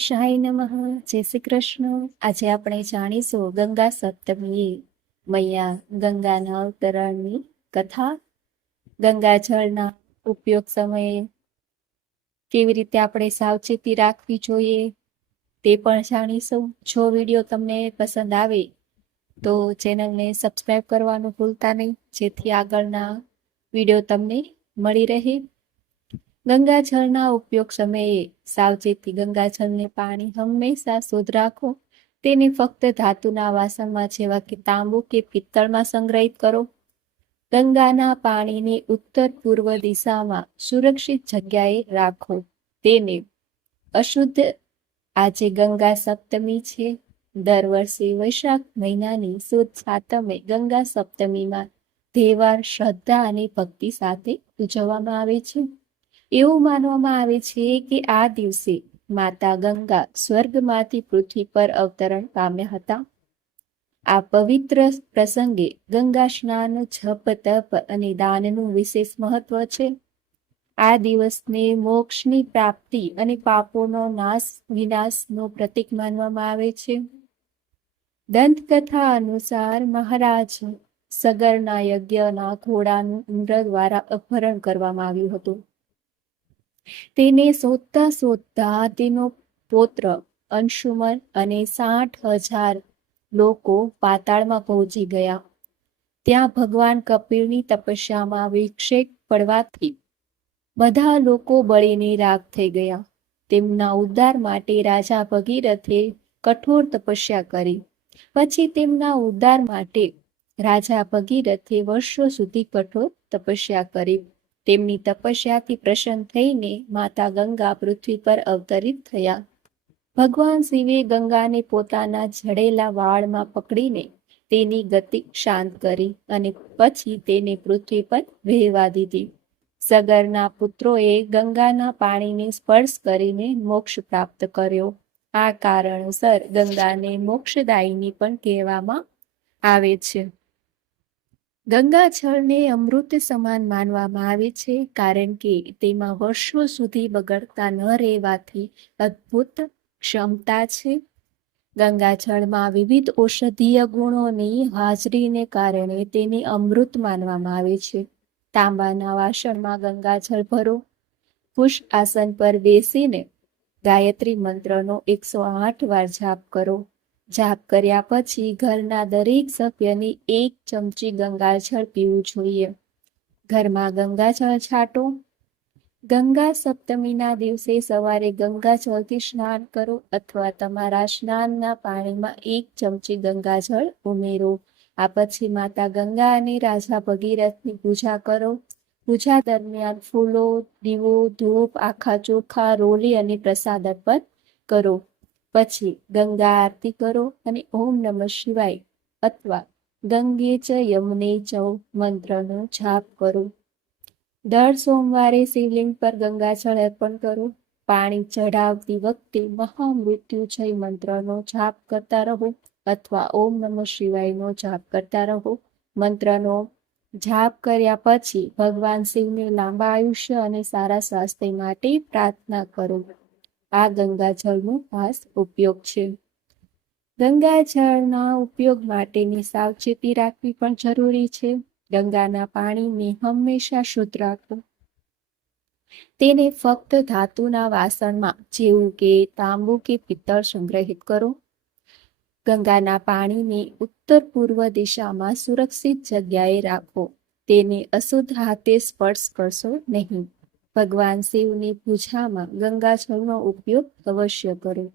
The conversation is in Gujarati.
શાય નમઃ. જય શ્રી કૃષ્ણ. આજે આપણે જાણીશું ગંગા સપ્તમી મૈયા ગંગાના અવતરણની કથા. ગંગા જળના ઉપયોગ સમયે કેવી રીતે આપણે સાવચેતી રાખવી જોઈએ તે પણ જાણીશું. જો વીડિયો તમને પસંદ આવે તો ચેનલને સબસ્ક્રાઈબ કરવાનું ભૂલતા નહીં. જેથી આગળના વીડિયો તમને મળી રહે. ગંગાજળના ઉપયોગ સમયે સાવચેતી ગંગાજળને પાણી હંમેશા શુદ્ધ રાખો. તેને ફક્ત ધાતુના વાસણમાં જેવા કે તાંબુ કે પિત્તળમાં સંગ્રહિત કરો. ગંગાના પાણીને ઉત્તર પૂર્વ દિશામાં સુરક્ષિત જગ્યાએ રાખો. તેને અશુદ્ધ આજે ગંગા સપ્તમી છે. દર વર્ષે વૈશાખ મહિનાની સુદ સાતમે ગંગા સપ્તમીમાં તહેવાર, શ્રદ્ધા અને ભક્તિ સાથે ઉજવવામાં આવે છે. એવું માનવામાં આવે છે કે આ દિવસે માતા ગંગા સ્વર્ગમાંથી પૃથ્વી પર અવતરણ પામ્યા હતા. આ પવિત્ર પ્રસંગે ગંગા સ્નાન, જપ, તપ અને દાનનું વિશેષ મહત્વ છે. આ દિવસને મોક્ષની પ્રાપ્તિ અને પાપોનો નાશ, વિનાશનો પ્રતીક માનવામાં આવે છે. દંતકથા અનુસાર મહારાજ સગરના યજ્ઞના ઘોડાનું ઇન્દ્ર દ્વારા અપહરણ કરવામાં આવ્યું હતું. તેને શોધતા શોધતા તેનો પુત્ર અંશુમન અને સાઠ હજાર લોકો પાતાળમાં પહોંચી ગયા. ત્યાં ભગવાન કપિલની તપસ્યામાં વિક્ષેપ પડવાથી બધા લોકો બળીને રાગ થઈ ગયા. તેમના ઉદ્ધાર માટે રાજા ભગીરથે કઠોર તપસ્યા કરી. પછી તેમના ઉદ્ધાર માટે રાજા ભગીરથે વર્ષો સુધી કઠોર તપસ્યા કરી. તેમની તપસ્યાથી પ્રસન્ન થઈને માતા ગંગા પૃથ્વી પર અવતરિત થયા. ભગવાન શિવે ગંગાને પોતાના જડેલા વાળમાં પકડીને તેની ગતિ શાંત કરી અને પછી તેને પૃથ્વી પર વહેવા દીધી. સગરના પુત્રોએ ગંગાના પાણીને સ્પર્શ કરીને મોક્ષ પ્રાપ્ત કર્યો. આ કારણોસર ગંગાને મોક્ષદાયિની પણ કહેવામાં આવે છે. ગંગાજળને અમૃત સમાન માનવામાં આવે છે કારણ કે તેમાં વર્ષો સુધી બગડતા ન રહેવાથી અદ્ભુત ક્ષમતા છે. ગંગાજળમાં વિવિધ ઔષધીય ગુણોની હાજરીને કારણે તેને અમૃત માનવામાં આવે છે. તાંબાના વાસણમાં ગંગાજળ ભરો. પુષ આસન પર બેસીને ગાયત્રી મંત્રનો એકસો આઠ વાર જાપ કરો. જાપ કર્યા પછી ઘરના દરેક સભ્યની એક ચમચી ગંગાજળ પીવું જોઈએ. ઘરમાં ગંગાજળ છાંટો. ગંગા સપ્તમીના દિવસે સવારે ગંગાજળથી સ્નાન કરો અથવા તમારા સ્નાનના પાણીમાં એક ચમચી ગંગાજળ ઉમેરો. આ પછી માતા ગંગા અને રાજા ભગીરથની પૂજા કરો. પૂજા દરમિયાન ફૂલો, દીવો, ધૂપ, આખા ચોખા, રોલી અને પ્રસાદ અર્પણ કરો. પછી ગંગા આરતી કરો અને ઓમ નમઃ શિવાય અથવા ગંગે ચ યમુને ચ મંત્રનો જાપ કરો. દર સોમવારે શિવલિંગ પર ગંગાજળ અર્પણ કરો. પાણી ચઢાવતી વખતે મહામૃત્યુજય મંત્રનો જાપ કરતા રહો અથવા ઓમ નમઃ શિવાયનો જાપ કરતા રહો. મંત્રનો જાપ કર્યા પછી ભગવાન શિવને લાંબા આયુષ્ય અને સારા સ્વાસ્થ્ય માટે પ્રાર્થના કરો. આ ગંગાજળનો ખાસ ઉપયોગ છે. ગંગાજળના ઉપયોગ માટેની સાવચેતી રાખવી પણ જરૂરી છે. ગંગાના પાણીને હંમેશા શુદ્ધ રાખવું. તેને ફક્ત ધાતુના વાસણમાં જેવું કે તાંબુ કે પિત્તળ સંગ્રહિત કરો. ગંગાના પાણીને ઉત્તર પૂર્વ દિશામાં સુરક્ષિત જગ્યાએ રાખો. તેને અશુદ્ધ હાથે સ્પર્શ કરશો નહીં. ભગવાન શિવની પૂજામાં ગંગાજળનો ઉપયોગ અવશ્ય કરો